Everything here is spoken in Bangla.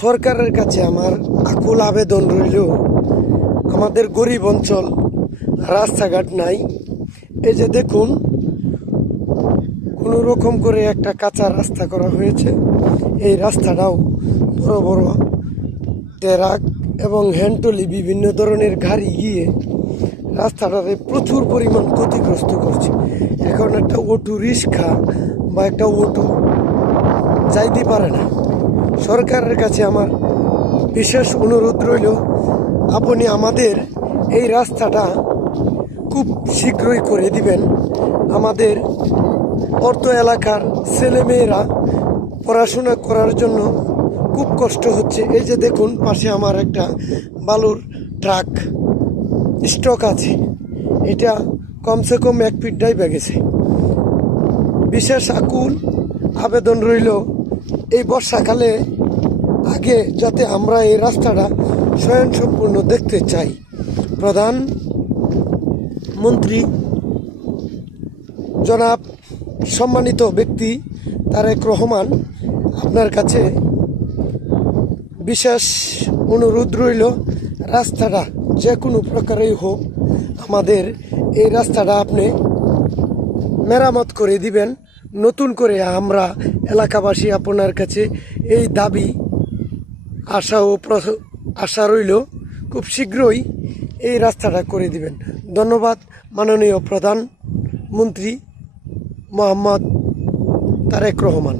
সরকারের কাছে আমার আকুল আবেদন রইল, আমাদের গরিব অঞ্চল, রাস্তাঘাট নাই। এই যে দেখুন, কোনো রকম করে একটা কাঁচা রাস্তা করা হয়েছে। এই রাস্তাটাও বড় বড় ট্রাক এবং হ্যান্ডটলি বিভিন্ন ধরনের গাড়ি গিয়ে রাস্তাটাতে প্রচুর পরিমাণ ক্ষতিগ্রস্ত করছে। এখন একটা অটো রিক্সা বা একটা অটো যাইতে পারে না। সরকারের কাছে আমার বিশেষ অনুরোধ রইল, আপনি আমাদের এই রাস্তাটা খুব শীঘ্রই করে দিবেন। আমাদের অর্থ এলাকার ছেলেমেয়েরা পড়াশোনা করার জন্য খুব কষ্ট হচ্ছে। এই যে দেখুন, পাশে আমার একটা বালুর ট্রাক স্টক আছে, এটা কমসে কম 1 ফিট ডাইবা গেছে। বিশেষ আকুল আবেদন রইল, এই বর্ষাকালে আগে যাতে আমরা এই রাস্তাটা স্বয়ংসম্পূর্ণ দেখতে চাই। প্রধানমন্ত্রী জনাব সম্মানিত ব্যক্তি তারেক রহমান, আপনার কাছে বিশেষ অনুরোধ রইল, রাস্তাটা যে কোনো প্রকারেই হোক আমাদের এই রাস্তাটা আপনি মেরামত করে দিবেন। নতুন করে আমরা এলাকাবাসী আপনার কাছে এই দাবি আশা রইল, খুব শীঘ্রই এই রাস্তাটা করে দিবেন। ধন্যবাদ মাননীয় প্রধানমন্ত্রী মোহাম্মদ তারেক রহমান।